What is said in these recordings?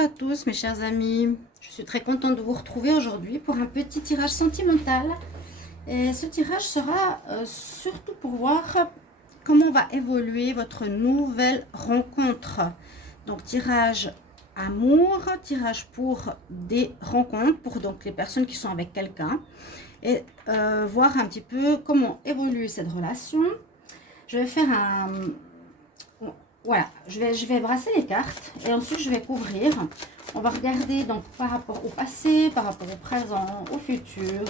à tous mes chers amis, je suis très contente de vous retrouver aujourd'hui pour un petit tirage sentimental. Et ce tirage sera surtout pour voir comment va évoluer votre nouvelle rencontre. Donc tirage amour, tirage pour des rencontres, pour donc les personnes qui sont avec quelqu'un. Et voir un petit peu comment évolue cette relation. Je vais faire un... Voilà, je vais brasser les cartes et ensuite je vais couvrir. On va regarder donc par rapport au passé, par rapport au présent, au futur,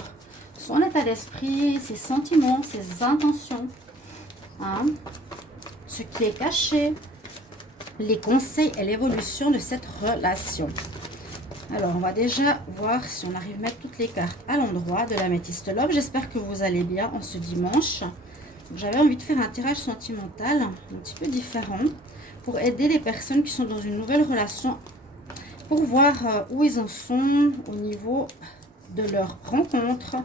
son état d'esprit, ses sentiments, ses intentions, hein, ce qui est caché, les conseils et l'évolution de cette relation. Alors, on va déjà voir si on arrive à mettre toutes les cartes à l'endroit de l'Améthyste Love. J'espère que vous allez bien en ce dimanche. J'avais envie de faire un tirage sentimental un petit peu différent pour aider les personnes qui sont dans une nouvelle relation, pour voir où ils en sont au niveau de leur rencontre,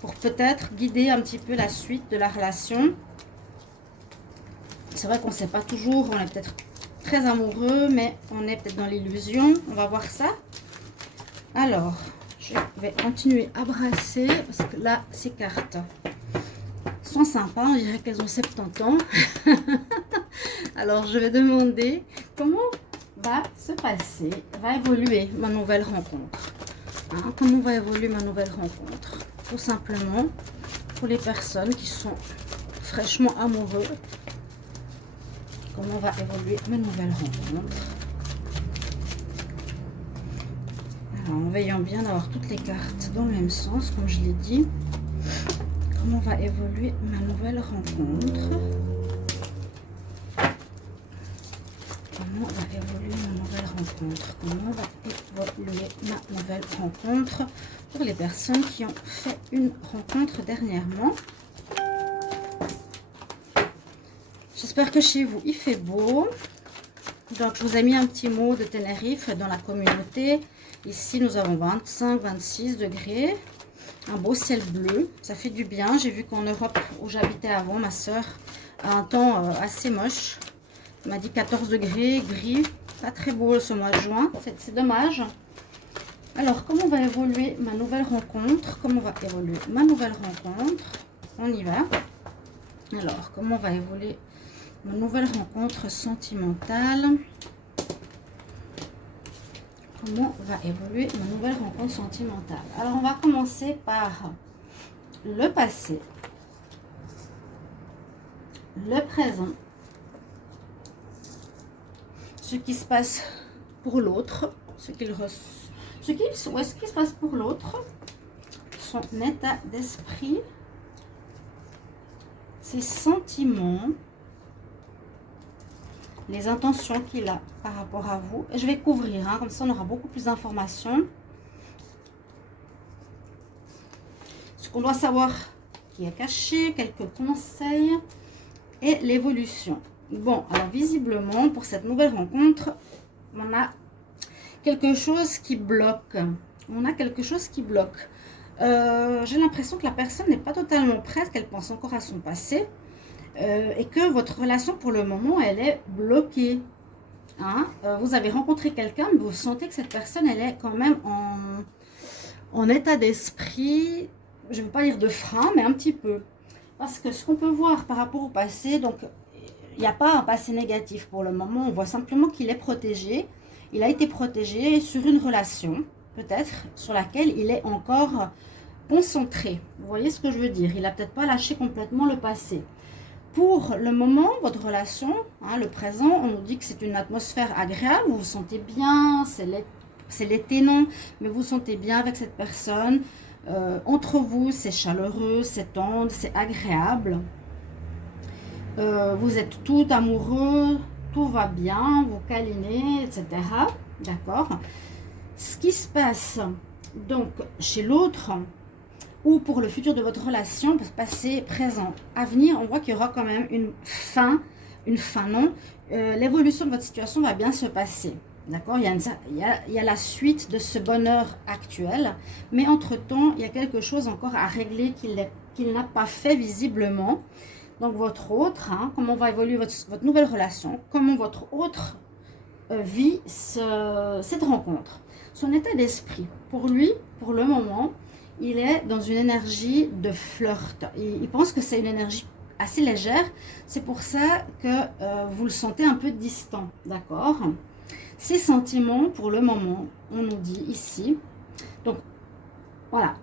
pour peut-être guider un petit peu la suite de la relation. C'est vrai qu'on ne sait pas toujours, on est peut-être très amoureux, mais on est peut-être dans l'illusion. On va voir ça. Alors, je vais continuer à brasser parce que là, ces cartes sont sympas, on dirait qu'elles ont 70 ans. Alors, je vais demander comment va se passer, va évoluer ma nouvelle rencontre. Hein, comment va évoluer ma nouvelle rencontre? Tout simplement, pour les personnes qui sont fraîchement amoureux, comment va évoluer ma nouvelle rencontre? Alors, en veillant bien d'avoir toutes les cartes dans le même sens, comme je l'ai dit. Comment va évoluer ma nouvelle rencontre? Comment va évoluer ma nouvelle rencontre? Comment va évoluer ma nouvelle rencontre pour les personnes qui ont fait une rencontre dernièrement? J'espère que chez vous, il fait beau. Donc, je vous ai mis un petit mot de Tenerife dans la communauté. Ici, nous avons 25-26 degrés. Un beau ciel bleu, ça fait du bien. J'ai vu qu'en Europe, où j'habitais avant, ma soeur a un temps assez moche. Elle m'a dit 14 degrés, gris. Pas très beau ce mois de juin, c'est dommage. Alors, comment va évoluer ma nouvelle rencontre? Comment va évoluer ma nouvelle rencontre? On y va. Alors, comment va évoluer ma nouvelle rencontre sentimentale? Comment va évoluer ma nouvelle rencontre sentimentale? Alors, on va commencer par le passé, le présent, ce qui se passe pour l'autre, ce qui se passe pour l'autre, son état d'esprit, ses sentiments, les intentions qu'il a par rapport à vous. Et je vais couvrir, hein, comme ça on aura beaucoup plus d'informations. Ce qu'on doit savoir qui est caché, quelques conseils et l'évolution. Bon, alors visiblement, pour cette nouvelle rencontre, on a quelque chose qui bloque. On a quelque chose qui bloque. J'ai l'impression que la personne n'est pas totalement prête, qu'elle pense encore à son passé. Et que votre relation pour le moment elle est bloquée, hein? Vous avez rencontré quelqu'un mais vous sentez que cette personne elle est quand même en état d'esprit, je ne veux pas dire de frein, mais un petit peu, parce que ce qu'on peut voir par rapport au passé, donc il n'y a pas un passé négatif pour le moment, on voit simplement qu'il est protégé, il a été protégé sur une relation peut-être sur laquelle il est encore concentré. Vous voyez ce que je veux dire? Il n'a peut-être pas lâché complètement le passé. Pour le moment, votre relation, hein, le présent, on nous dit que c'est une atmosphère agréable, vous vous sentez bien, c'est l'été non, mais vous vous sentez bien avec cette personne. Entre vous, c'est chaleureux, c'est tendre, c'est agréable. Vous êtes tout amoureux, tout va bien, vous câlinez, etc. D'accord? Ce qui se passe donc chez l'autre, ou pour le futur de votre relation, passé, présent, avenir, on voit qu'il y aura quand même une fin non. L'évolution de votre situation va bien se passer. D'accord? Il y a la suite de ce bonheur actuel, mais entre-temps, il y a quelque chose encore à régler qu'il n'a pas fait visiblement. Donc, votre autre, hein, comment va évoluer votre nouvelle relation, comment votre autre vit cette rencontre. Son état d'esprit, pour lui, pour le moment, il est dans une énergie de flirt. Il pense que c'est une énergie assez légère. C'est pour ça que vous le sentez un peu distant, d'accord? Ses sentiments, pour le moment, on nous dit ici. Donc, voilà.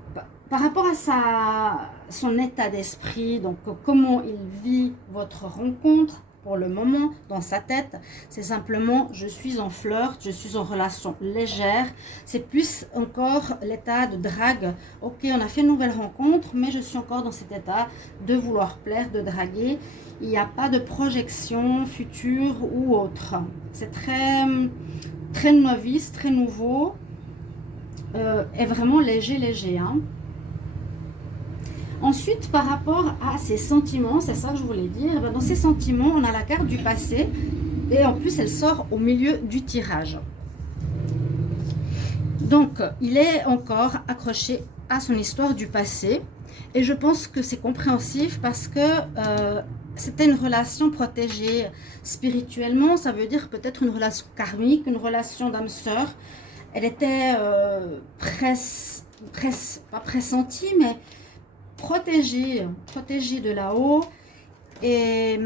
Par rapport à son état d'esprit, donc comment il vit votre rencontre, pour le moment, dans sa tête, c'est simplement je suis en flirt, je suis en relation légère. C'est plus encore l'état de drague. Ok, on a fait une nouvelle rencontre, mais je suis encore dans cet état de vouloir plaire, de draguer. Il n'y a pas de projection future ou autre. C'est très novice, très nouveau et vraiment léger, hein. Ensuite, par rapport à ses sentiments, c'est ça que je voulais dire, dans ses sentiments, on a la carte du passé et en plus, elle sort au milieu du tirage. Donc, il est encore accroché à son histoire du passé et je pense que c'est compréhensif parce que c'était une relation protégée spirituellement, ça veut dire peut-être une relation karmique, une relation d'âme-sœur. Elle était pas pressentie, mais protégée de là-haut et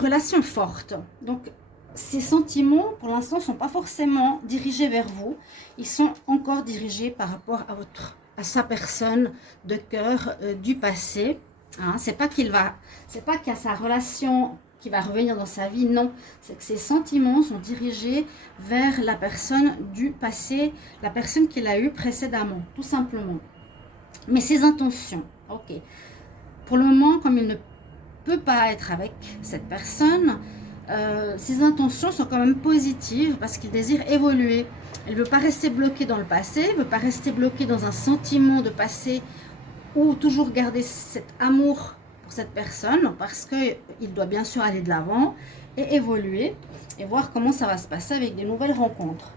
relation forte. Donc, ces sentiments, pour l'instant, ne sont pas forcément dirigés vers vous. Ils sont encore dirigés par rapport à sa personne de cœur du passé. Hein, c'est pas qu'il y a sa relation qui va revenir dans sa vie, non. C'est que ces sentiments sont dirigés vers la personne du passé, la personne qu'il a eue précédemment, tout simplement. Mais ses intentions, ok. Pour le moment, comme il ne peut pas être avec cette personne, ses intentions sont quand même positives parce qu'il désire évoluer. Il ne veut pas rester bloqué dans le passé, il ne veut pas rester bloqué dans un sentiment de passé ou toujours garder cet amour pour cette personne parce qu'il doit bien sûr aller de l'avant et évoluer et voir comment ça va se passer avec des nouvelles rencontres.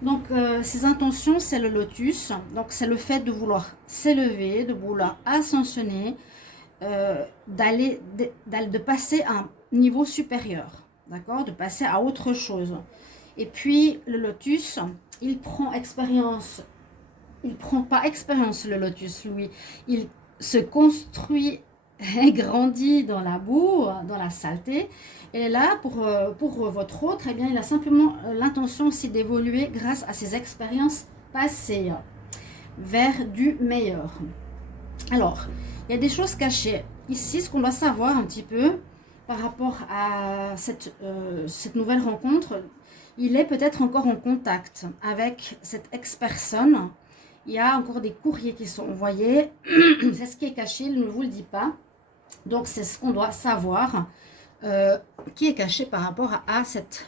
Donc, ses intentions, c'est le lotus. Donc, c'est le fait de vouloir s'élever, de vouloir ascensionner, de passer à un niveau supérieur, d'accord? De passer à autre chose. Et puis, le lotus, il prend expérience. Il prend pas expérience, le lotus, lui. Il se construit et grandit dans la boue, dans la saleté. Et là, pour votre autre, eh bien, il a simplement l'intention aussi d'évoluer grâce à ses expériences passées vers du meilleur. Alors, il y a des choses cachées. Ici, ce qu'on doit savoir un petit peu par rapport à cette nouvelle rencontre, il est peut-être encore en contact avec cette ex-personne. Il y a encore des courriers qui sont envoyés. C'est ce qui est caché, il ne vous le dit pas. Donc, c'est ce qu'on doit savoir, qui est caché par rapport à cette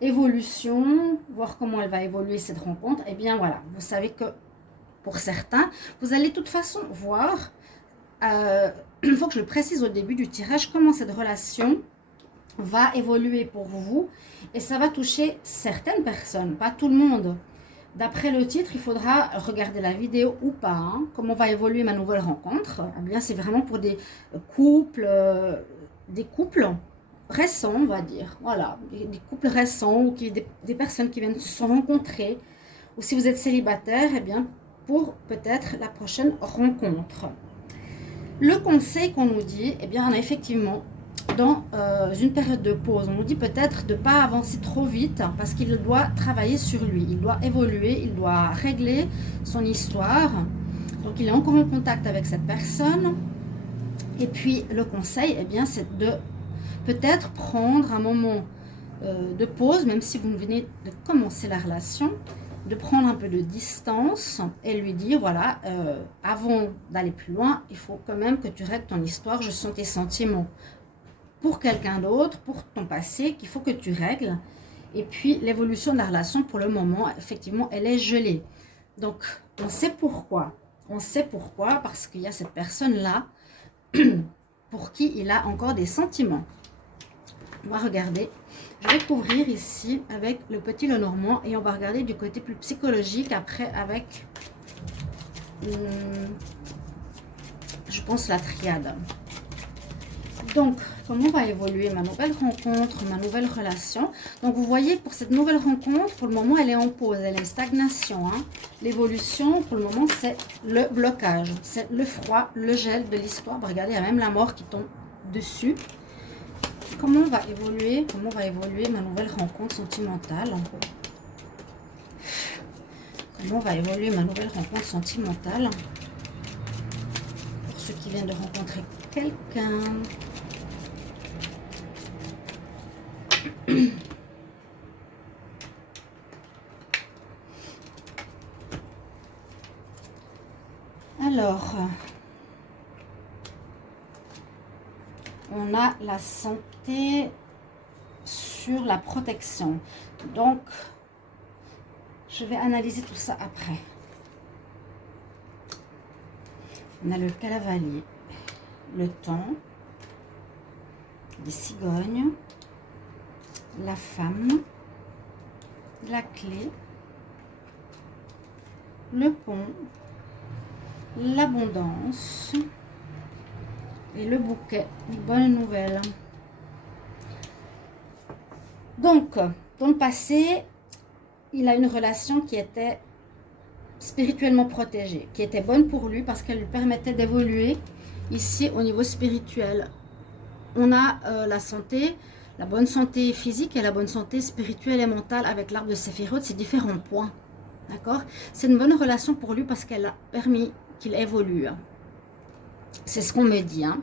évolution, voir comment elle va évoluer cette rencontre. Eh bien, voilà, vous savez que pour certains, vous allez de toute façon voir, il faut que je le précise au début du tirage, comment cette relation va évoluer pour vous. Et ça va toucher certaines personnes, pas tout le monde. D'après le titre, il faudra regarder la vidéo ou pas. Hein, comment va évoluer ma nouvelle rencontre. Eh bien, c'est vraiment pour des couples récents, on va dire. Voilà, des couples récents ou des personnes qui viennent se rencontrer. Ou si vous êtes célibataire, eh bien, pour peut-être la prochaine rencontre. Le conseil qu'on nous dit, eh bien, on a effectivement dans une période de pause. On nous dit peut-être de ne pas avancer trop vite parce qu'il doit travailler sur lui. Il doit évoluer, il doit régler son histoire. Donc, il est encore en contact avec cette personne. Et puis, le conseil, eh bien, c'est de peut-être prendre un moment de pause, même si vous venez de commencer la relation, de prendre un peu de distance et lui dire, voilà, avant d'aller plus loin, il faut quand même que tu règles ton histoire. Je sens tes sentiments pour quelqu'un d'autre, pour ton passé, qu'il faut que tu règles. Et puis, l'évolution de la relation, pour le moment, effectivement, elle est gelée. Donc, on sait pourquoi. On sait pourquoi, parce qu'il y a cette personne-là pour qui il a encore des sentiments. On va regarder. Je vais couvrir ici avec le petit Lenormand et on va regarder du côté plus psychologique après avec, je pense, la triade. Donc, comment va évoluer ma nouvelle rencontre, ma nouvelle relation? Donc, vous voyez, pour cette nouvelle rencontre, pour le moment, elle est en pause, elle est en stagnation. Hein. L'évolution, pour le moment, c'est le blocage. C'est le froid, le gel de l'histoire. Regardez, il y a même la mort qui tombe dessus. Comment va évoluer ma nouvelle rencontre sentimentale? Comment va évoluer ma nouvelle rencontre sentimentale? Pour ceux qui viennent de rencontrer quelqu'un. Alors, on a la santé sur la protection. Donc, je vais analyser tout ça après. On a le cavalier, le temps, les cigognes, la femme, la clé, le pont, l'abondance et le bouquet. Une bonne nouvelle. Donc, dans le passé, il a une relation qui était spirituellement protégée, qui était bonne pour lui parce qu'elle lui permettait d'évoluer ici au niveau spirituel. On a la santé, la bonne santé physique et la bonne santé spirituelle et mentale avec l'arbre de Séphiroth, c'est différents points. D'accord? C'est une bonne relation pour lui parce qu'elle a permis qu'il évolue. C'est ce qu'on me dit. Hein.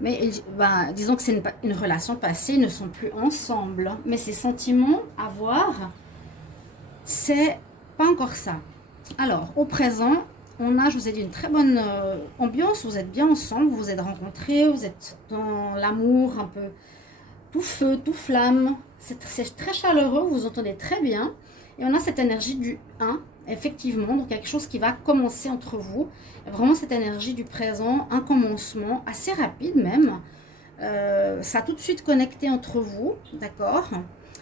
Mais ben, disons que c'est une relation passée, ils ne sont plus ensemble. Mais ces sentiments à voir, c'est pas encore ça. Alors, au présent, on a, je vous ai dit, une très bonne ambiance. Vous êtes bien ensemble, vous vous êtes rencontrés, vous êtes dans l'amour un peu tout feu, tout flamme. C'est très chaleureux, vous vous entendez très bien. Et on a cette énergie du 1, effectivement, donc quelque chose qui va commencer entre vous. Vraiment cette énergie du présent, un commencement assez rapide même. Ça a tout de suite connecté entre vous, d'accord?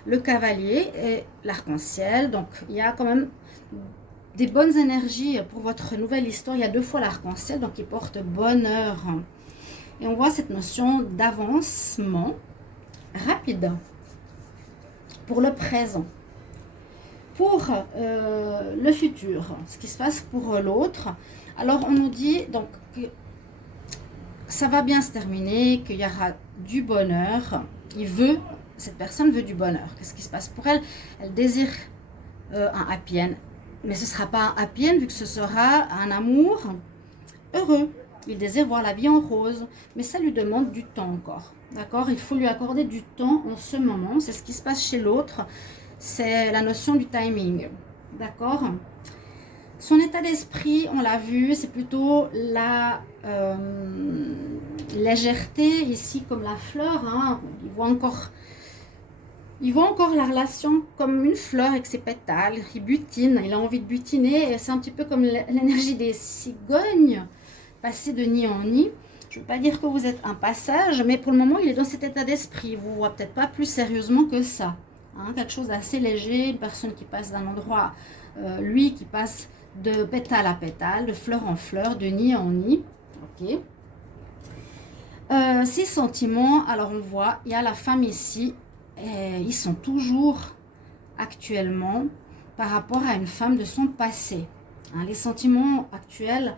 Le cavalier et l'arc-en-ciel. Donc, il y a quand même des bonnes énergies pour votre nouvelle histoire. Il y a 2 fois l'arc-en-ciel, donc il porte bonheur. Et on voit cette notion d'avancement rapide pour le présent. Pour le futur, ce qui se passe pour l'autre. Alors, on nous dit donc que ça va bien se terminer, qu'il y aura du bonheur. Cette personne veut du bonheur. Qu'est-ce qui se passe pour elle? Elle désire un happy end. Mais ce ne sera pas un happy end vu que ce sera un amour heureux. Il désire voir la vie en rose. Mais ça lui demande du temps encore. D'accord? Il faut lui accorder du temps en ce moment. C'est ce qui se passe chez l'autre. C'est la notion du timing. D'accord? Son état d'esprit, on l'a vu, c'est plutôt la légèreté, ici comme la fleur. Hein. Il voit encore la relation comme une fleur avec ses pétales. Il butine, il a envie de butiner. Et c'est un petit peu comme l'énergie des cigognes, passer de nid en nid. Je ne veux pas dire que vous êtes un passage, mais pour le moment, il est dans cet état d'esprit. Il ne vous voit peut-être pas plus sérieusement que ça. Hein, quelque chose d'assez léger, une personne qui passe d'un endroit, lui qui passe de pétale à pétale, de fleur en fleur, de nid en nid. Ok. Ces sentiments, alors on voit, il y a la femme ici, et ils sont toujours actuellement par rapport à une femme de son passé. Hein, les sentiments actuels,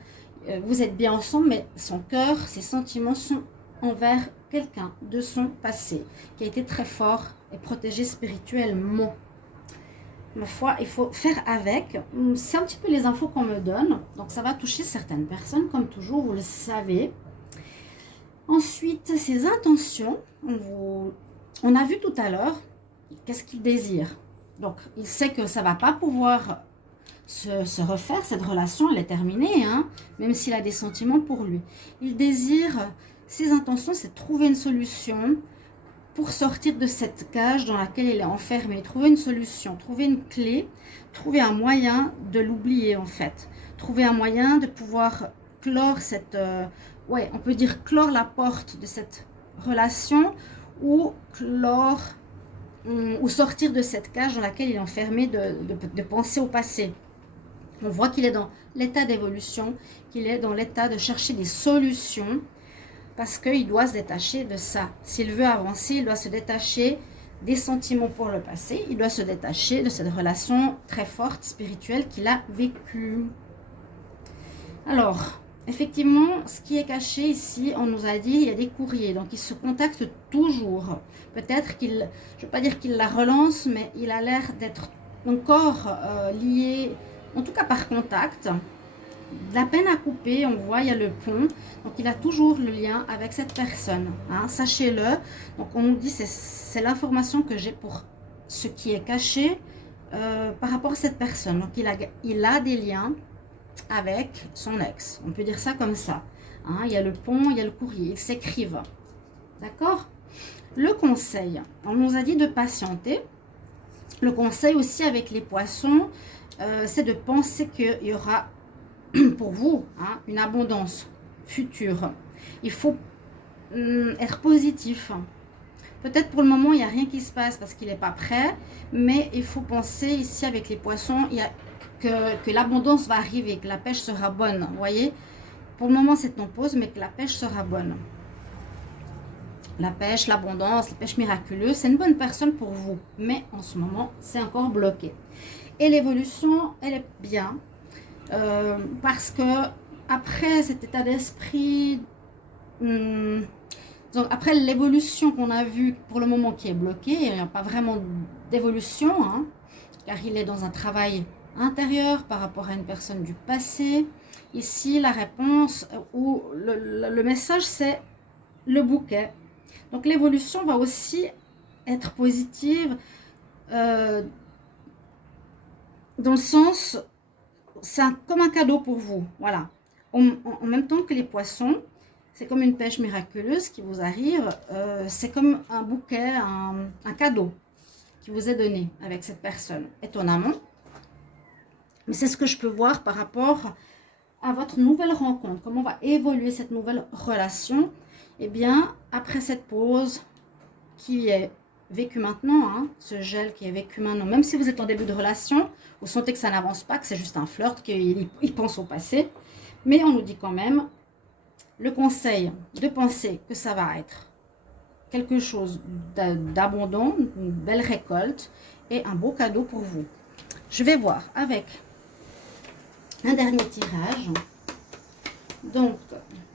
vous êtes bien ensemble, mais son cœur, ses sentiments sont envers quelqu'un de son passé, qui a été très fort et protégé spirituellement. Ma foi, il faut faire avec. C'est un petit peu les infos qu'on me donne. Donc, ça va toucher certaines personnes, comme toujours, vous le savez. Ensuite, ses intentions. On a vu tout à l'heure, qu'est-ce qu'il désire. Donc, il sait que ça ne va pas pouvoir se refaire. Cette relation, elle est terminée, hein, même s'il a des sentiments pour lui. Il désire, ses intentions, c'est de trouver une solution pour sortir de cette cage dans laquelle il est enfermé, trouver une solution, trouver une clé, trouver un moyen de l'oublier en fait. Trouver un moyen de pouvoir clore cette... ouais, on peut dire clore la porte de cette relation ou clore ou sortir de cette cage dans laquelle il est enfermé de penser au passé. On voit qu'il est dans l'état d'évolution, qu'il est dans l'état de chercher des solutions parce qu'il doit se détacher de ça. S'il veut avancer, il doit se détacher des sentiments pour le passé. Il doit se détacher de cette relation très forte, spirituelle qu'il a vécue. Alors, effectivement, ce qui est caché ici, on nous a dit, il y a des courriers. Donc, il se contacte toujours. Peut-être qu'il, je ne veux pas dire qu'il la relance, mais il a l'air d'être encore lié, en tout cas par contact. La peine à couper, on voit, il y a le pont. Donc, il a toujours le lien avec cette personne. Hein, sachez-le. Donc, on nous dit, c'est l'information que j'ai pour ce qui est caché par rapport à cette personne. Donc, il a des liens avec son ex. On peut dire ça comme ça. Hein, il y a le pont, il y a le courrier. Ils s'écrivent. D'accord? Le conseil, on nous a dit de patienter. Le conseil aussi avec les poissons, c'est de penser qu'il y aura pour vous, hein, une abondance future. Il faut être positif. Peut-être pour le moment, il n'y a rien qui se passe parce qu'il n'est pas prêt, mais il faut penser ici avec les poissons, que l'abondance va arriver, que la pêche sera bonne. Vous voyez, pour le moment, c'est en pause, mais que la pêche sera bonne. La pêche, l'abondance, la pêche miraculeuse, c'est une bonne personne pour vous, mais en ce moment, c'est encore bloqué. Et l'évolution, elle est bien. Parce que après cet état d'esprit, donc après l'évolution qu'on a vue pour le moment qui est bloquée, il n'y a pas vraiment d'évolution, hein, car il est dans un travail intérieur par rapport à une personne du passé. Ici, la réponse ou le message, c'est le bouquet. Donc l'évolution va aussi être positive dans le sens... C'est comme un cadeau pour vous, voilà. En même temps que les poissons, c'est comme une pêche miraculeuse qui vous arrive. C'est comme un bouquet, un cadeau qui vous est donné avec cette personne, étonnamment. Mais c'est ce que je peux voir par rapport à votre nouvelle rencontre. Comment va évoluer cette nouvelle relation? Eh bien, après cette pause qui est vécu maintenant, hein, ce gel qui est vécu maintenant, même si vous êtes en début de relation, vous sentez que ça n'avance pas, que c'est juste un flirt, qu'il pense au passé, mais on nous dit quand même le conseil de penser que ça va être quelque chose d'abondant, une belle récolte et un beau cadeau pour vous. Je vais voir avec un dernier tirage. Donc,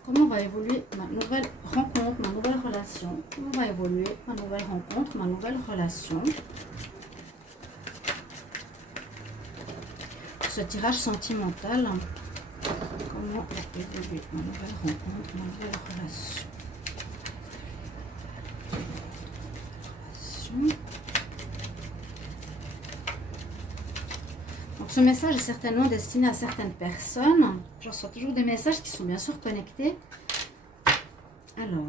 comment va évoluer ma nouvelle rencontre, ma nouvelle relation? Comment va évoluer ma nouvelle rencontre, ma nouvelle relation? Ce tirage sentimental, comment va évoluer ma nouvelle rencontre, ma nouvelle relation? Donc ce message est certainement destiné à certaines personnes. Je reçois toujours des messages qui sont bien sûr connectés. Alors,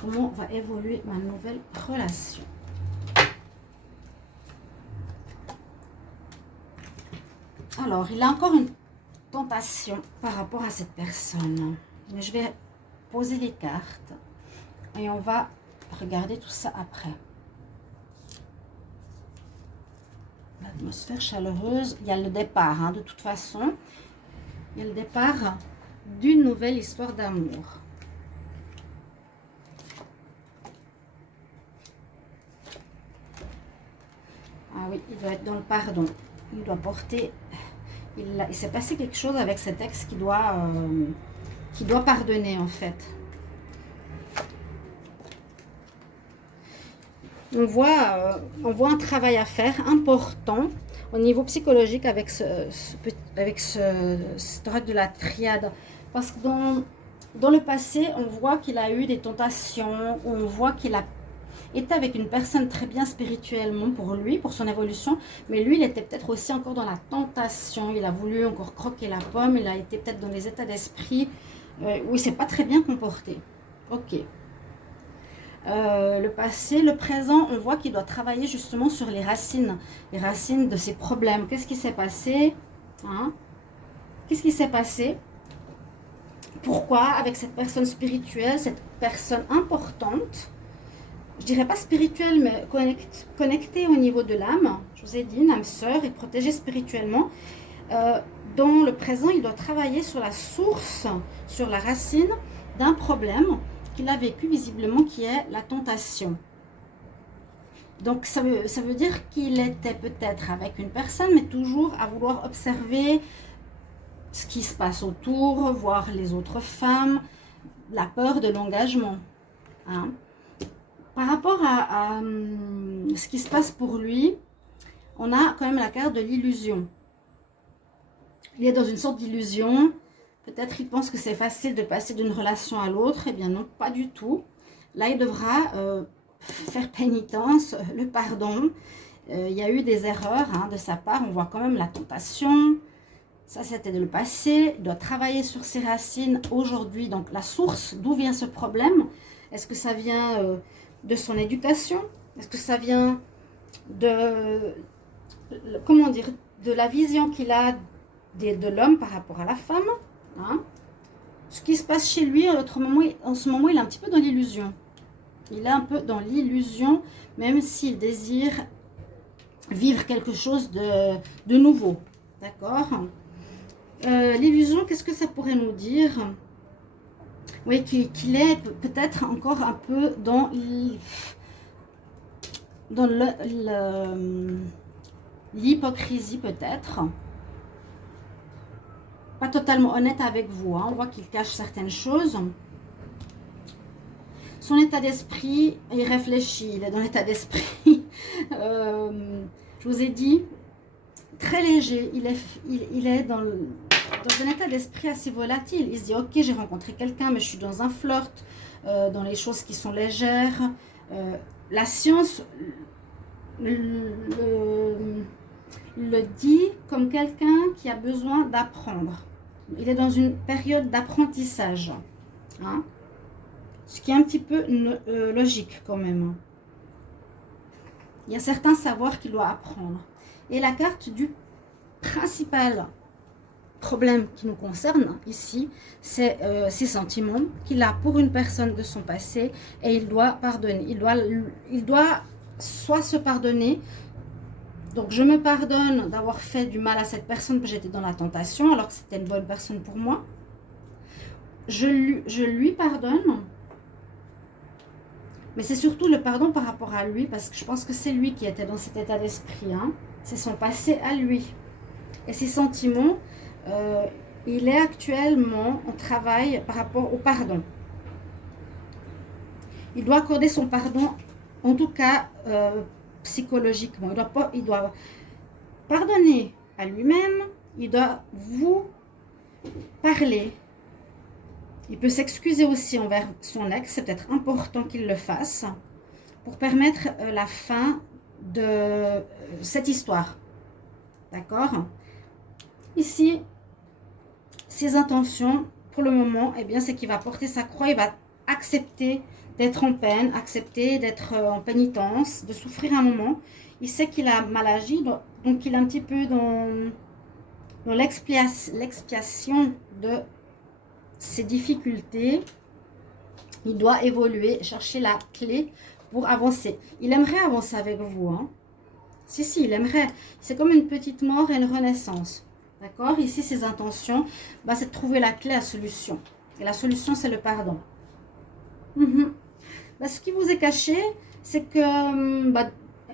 comment va évoluer ma nouvelle relation? Alors, il a encore une tentation par rapport à cette personne. Mais je vais poser les cartes et on va regarder tout ça après. L'atmosphère chaleureuse, il y a le départ, hein, de toute façon. Il y a le départ d'une nouvelle histoire d'amour. Ah oui, il doit être dans le pardon. Il doit porter... Il s'est passé quelque chose avec cet ex qui doit pardonner, en fait. On voit un travail à faire important au niveau psychologique avec cette règle de la triade. Parce que dans le passé, on voit qu'il a eu des tentations, on voit qu'il a été avec une personne très bien spirituellement pour lui, pour son évolution, mais lui, il était peut-être aussi encore dans la tentation, il a voulu encore croquer la pomme, il a été peut-être dans des états d'esprit où il ne s'est pas très bien comporté. Ok. Le passé, le présent, on voit qu'il doit travailler justement sur les racines de ses problèmes. Qu'est-ce qui s'est passé, hein? Qu'est-ce qui s'est passé? Pourquoi avec cette personne spirituelle, cette personne importante, je dirais pas spirituelle, mais connectée au niveau de l'âme, je vous ai dit, une âme sœur et protégée spirituellement, Dans le présent, il doit travailler sur la source, sur la racine d'un problème qu'il a vécu visiblement, qui est la tentation. Donc ça veut dire qu'il était peut-être avec une personne, mais toujours à vouloir observer ce qui se passe autour, voir les autres femmes, la peur de l'engagement. Hein. Par rapport à ce qui se passe pour lui, on a quand même la carte de l'illusion. Il est dans une sorte d'illusion. Peut-être il pense que c'est facile de passer d'une relation à l'autre. Eh bien non, pas du tout. Là, il devra faire pénitence, le pardon. Il y a eu des erreurs de sa part. On voit quand même la tentation. Ça, c'était le passé. Il doit travailler sur ses racines aujourd'hui. Donc, la source, d'où vient ce problème? Est-ce que ça vient de son éducation? Est-ce que ça vient de, comment dire, de la vision qu'il a de l'homme par rapport à la femme? Hein? Ce qui se passe chez lui, en ce moment, il est un petit peu dans l'illusion. Il est un peu dans l'illusion, même s'il désire vivre quelque chose de nouveau. D'accord? L'illusion, qu'est-ce que ça pourrait nous dire? Oui, qu'il est peut-être encore un peu dans l'hypocrisie, peut-être. Pas totalement honnête avec vous. Hein. On voit qu'il cache certaines choses. Son état d'esprit, il réfléchit. Il est dans l'état d'esprit. Je vous ai dit, très léger. Il est dans un état d'esprit assez volatile. Il se dit, ok, j'ai rencontré quelqu'un, mais je suis dans un flirt, dans les choses qui sont légères. La science le dit comme quelqu'un qui a besoin d'apprendre. Il est dans une période d'apprentissage. Hein, ce qui est un petit peu logique quand même. Il y a certains savoirs qu'il doit apprendre. Et la carte du principal problème qui nous concerne ici, c'est ses sentiments qu'il a pour une personne de son passé, et il doit pardonner. Il doit soit se pardonner. Donc je me pardonne d'avoir fait du mal à cette personne, parce que j'étais dans la tentation alors que c'était une bonne personne pour moi. Je lui pardonne. Mais c'est surtout le pardon par rapport à lui, parce que je pense que c'est lui qui était dans cet état d'esprit. Hein. C'est son passé à lui. Et ses sentiments, il est actuellement en travail par rapport au pardon. Il doit accorder son pardon, en tout cas psychologiquement. Il doit pardonner à lui-même. Il doit vous parler. Il peut s'excuser aussi envers son ex. C'est peut-être important qu'il le fasse pour permettre la fin de cette histoire. D'accord? Ici, ses intentions, pour le moment, eh bien, c'est qu'il va porter sa croix. Il va accepter d'être en peine, accepter d'être en pénitence, de souffrir un moment. Il sait qu'il a mal agi, donc il est un petit peu dans l'expiation de ses difficultés. Il doit évoluer, chercher la clé pour avancer. Il aimerait avancer avec vous. Hein. Si, il aimerait. C'est comme une petite mort et une renaissance. D'accord? Ici, ses intentions, c'est de trouver la clé à solution. Et la solution, c'est le pardon. Ce qui vous est caché, c'est que,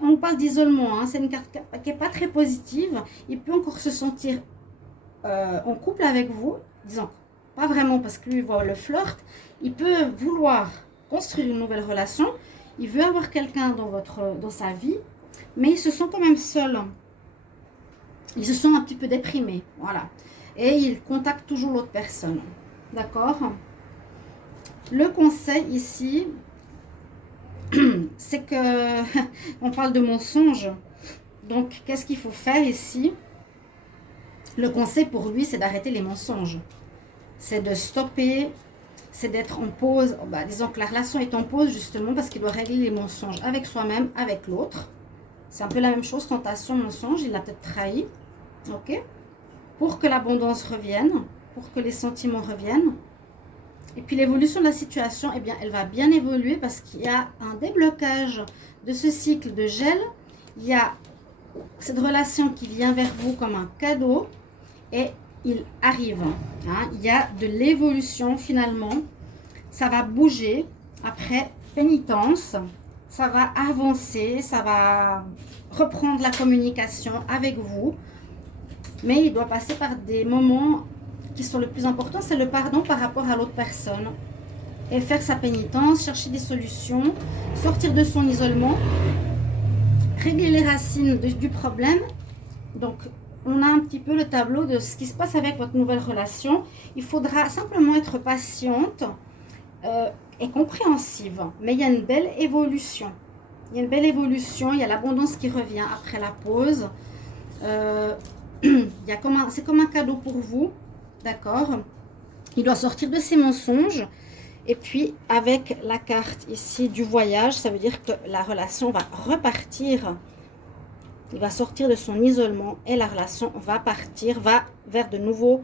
on parle d'isolement. Hein. C'est une carte qui n'est pas très positive. Il peut encore se sentir en couple avec vous, disons, pas vraiment parce que lui voit le flirt. Il peut vouloir construire une nouvelle relation. Il veut avoir quelqu'un dans sa vie, mais il se sent quand même seul. Il se sent un petit peu déprimé, voilà. Et il contacte toujours l'autre personne, d'accord? Le conseil ici, c'est que on parle de mensonge. Donc, qu'est-ce qu'il faut faire ici? Le conseil pour lui, c'est d'arrêter les mensonges. C'est de stopper, c'est d'être en pause. Disons que la relation est en pause justement parce qu'il doit régler les mensonges avec soi-même, avec l'autre. C'est un peu la même chose, tentation, mensonge. Il l'a peut-être trahi. Ok? Pour que l'abondance revienne, pour que les sentiments reviennent. Et puis l'évolution de la situation, eh bien, elle va bien évoluer parce qu'il y a un déblocage de ce cycle de gel. Il y a cette relation qui vient vers vous comme un cadeau. et il arrive. Hein. Il y a de l'évolution finalement. Ça va bouger après pénitence. Ça va avancer, ça va reprendre la communication avec vous. Mais il doit passer par des moments qui sont le plus importants, c'est le pardon par rapport à l'autre personne. Et faire sa pénitence, chercher des solutions, sortir de son isolement, régler les racines du problème. Donc, on a un petit peu le tableau de ce qui se passe avec votre nouvelle relation. Il faudra simplement être patiente et compréhensive. Mais il y a une belle évolution. Il y a une belle évolution, il y a l'abondance qui revient après la pause. C'est comme un cadeau pour vous, d'accord? Il doit sortir de ses mensonges. Et puis, avec la carte ici du voyage, ça veut dire que la relation va repartir. Il va sortir de son isolement et la relation va partir, va vers de nouveaux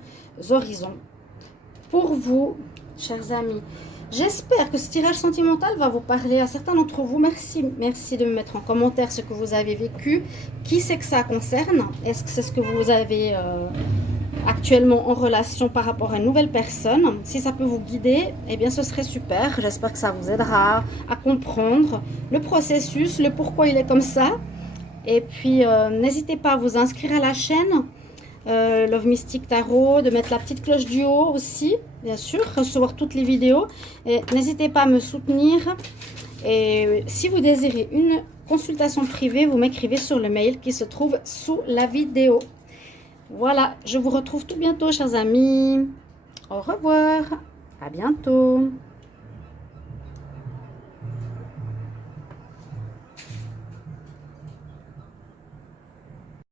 horizons. Pour vous, chers amis, j'espère que ce tirage sentimental va vous parler à certains d'entre vous. Merci de me mettre en commentaire ce que vous avez vécu. Qui c'est que ça concerne? Est-ce que c'est ce que vous avez actuellement en relation par rapport à une nouvelle personne? Si ça peut vous guider, eh bien ce serait super. J'espère que ça vous aidera à comprendre le processus, le pourquoi il est comme ça. Et puis n'hésitez pas à vous inscrire à la chaîne Love Mystic Tarot, de mettre la petite cloche du haut aussi, bien sûr, recevoir toutes les vidéos. Et n'hésitez pas à me soutenir. Et si vous désirez une consultation privée, vous m'écrivez sur le mail qui se trouve sous la vidéo. Voilà, je vous retrouve tout bientôt, chers amis. Au revoir, à bientôt.